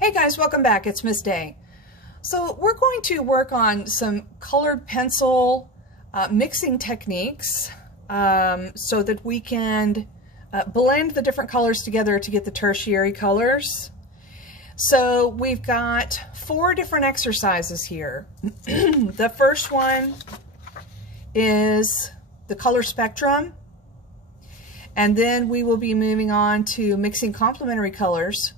Hey guys, welcome back. It's Miss Day. So we're going to work on some colored pencil mixing techniques so that we can blend the different colors together to get the tertiary colors. So we've got 4 different exercises here. The first one is the color spectrum, and then we will be moving on to mixing complementary colors.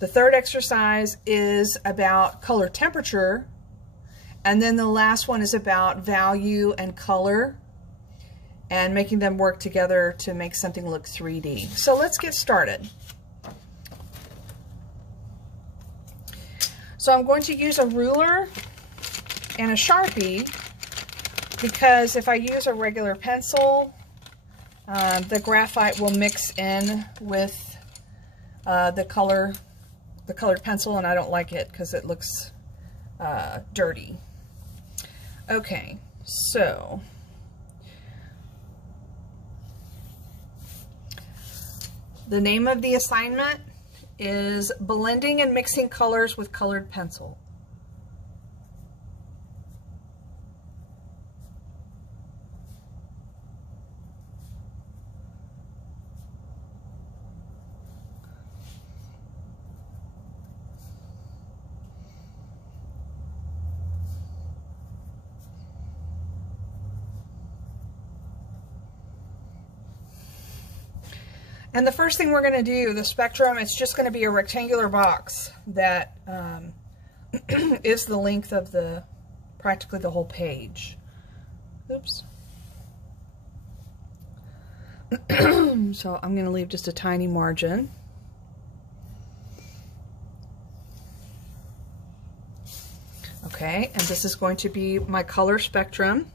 The third exercise is about color temperature, and then the last one is about value and color and making them work together to make something look 3D. So let's get started. So I'm going to use a ruler and a Sharpie because if I use a regular pencil, the graphite will mix in with the colored pencil, and I don't like it because it looks dirty. Okay, so the name of the assignment is Blending and Mixing Colors with Colored Pencil. And the first thing we're going to do, the spectrum, it's just going to be a rectangular box that is the length of practically the whole page. Oops. So I'm going to leave just a tiny margin. Okay, and this is going to be my color spectrum.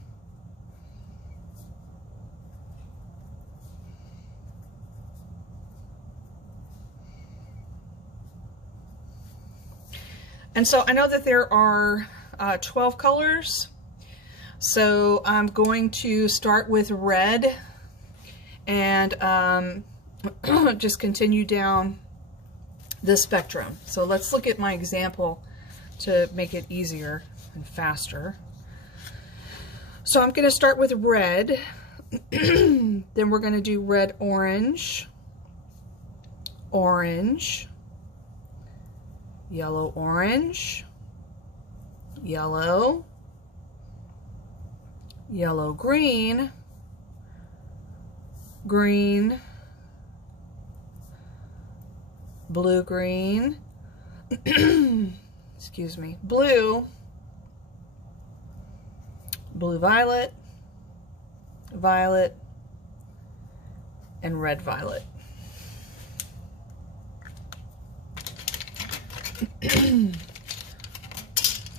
And so I know that there are 12 colors, so I'm going to start with red and just continue down the spectrum. So let's look at my example to make it easier and faster. So I'm going to start with red, then we're going to do red, orange, orange, yellow, orange, yellow, yellow, green, green, blue, green, excuse me, blue, blue, violet, violet, and red, violet.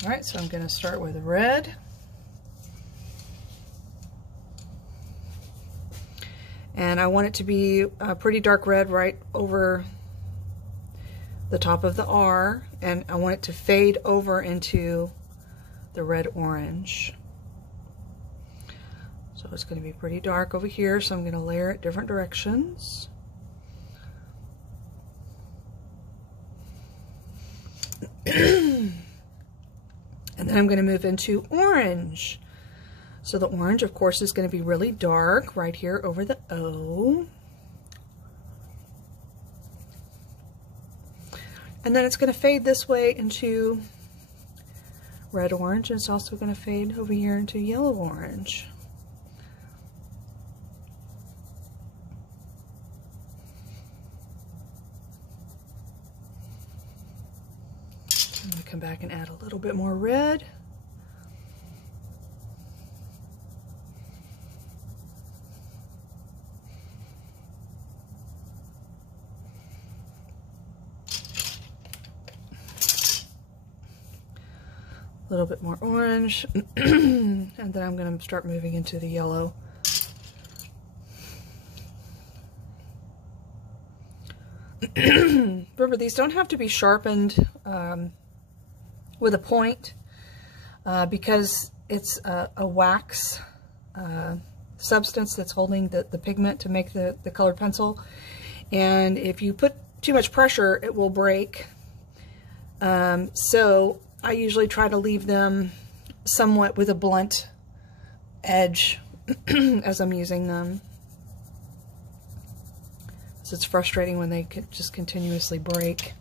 All right, so I'm going to start with red. And I want it to be a pretty dark red right over the top of the R, and I want it to fade over into the red-orange. So it's going to be pretty dark over here, so I'm going to layer it different directions. And then I'm going to move into orange. So the orange, of course, is going to be really dark right here over the O. And then it's going to fade this way into red-orange, and it's also going to fade over here into yellow-orange. Come back and add a little bit more red. A little bit more orange. And then I'm going to start moving into the yellow. Remember, these don't have to be sharpened with a point because it's a wax substance that's holding the pigment to make the colored pencil. And if you put too much pressure, it will break So I usually try to leave them somewhat with a blunt edge as I'm using them. So it's frustrating when they just continuously break.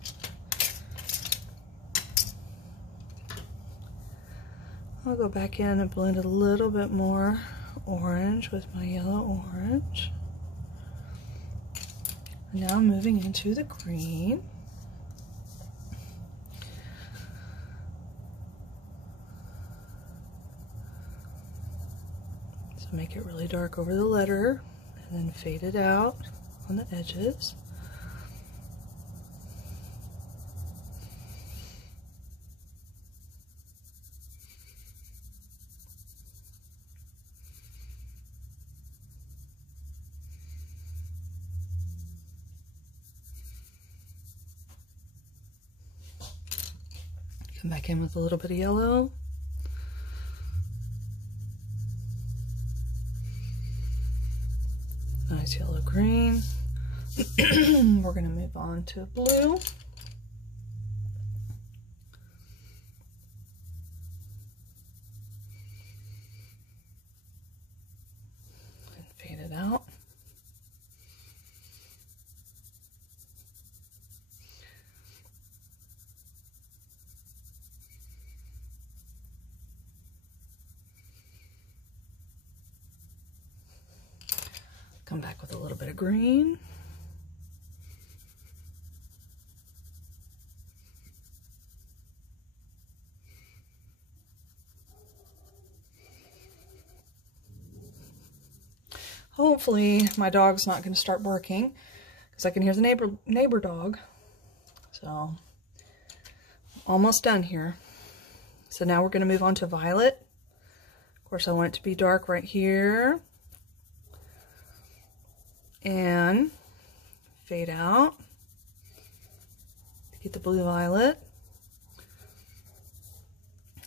I'll go back in and blend a little bit more orange with my yellow orange. And now I'm moving into the green. So make it really dark over the letter and then fade it out on the edges. Come back in with a little bit of yellow. Nice yellow green. We're going to move on to blue. And fade it out. Come back with a little bit of green. Hopefully my dog's not going to start barking because I can hear the neighbor dog. So almost done here. So now we're going to move on to violet. Of course I want it to be dark right here. And fade out to get the blue violet.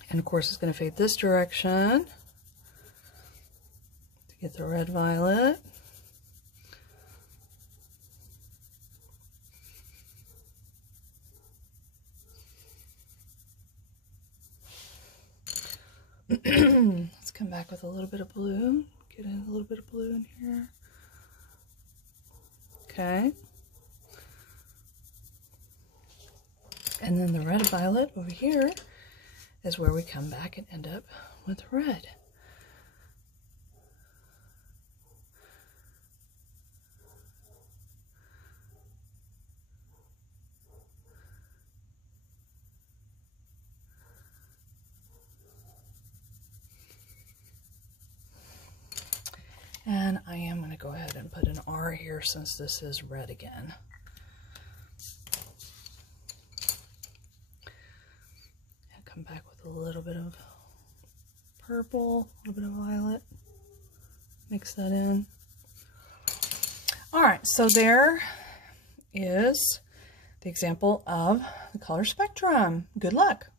And of course it's going to fade this direction to get the red violet. Let's come back with a little bit of blue. Get in a little bit of blue in here. Okay. And then the red violet over here is where we come back and end up with red. And I am going to go ahead and put an R here since this is red again. And come back with a little bit of purple, a little bit of violet. Mix that in. All right, so there is the example of the color spectrum. Good luck.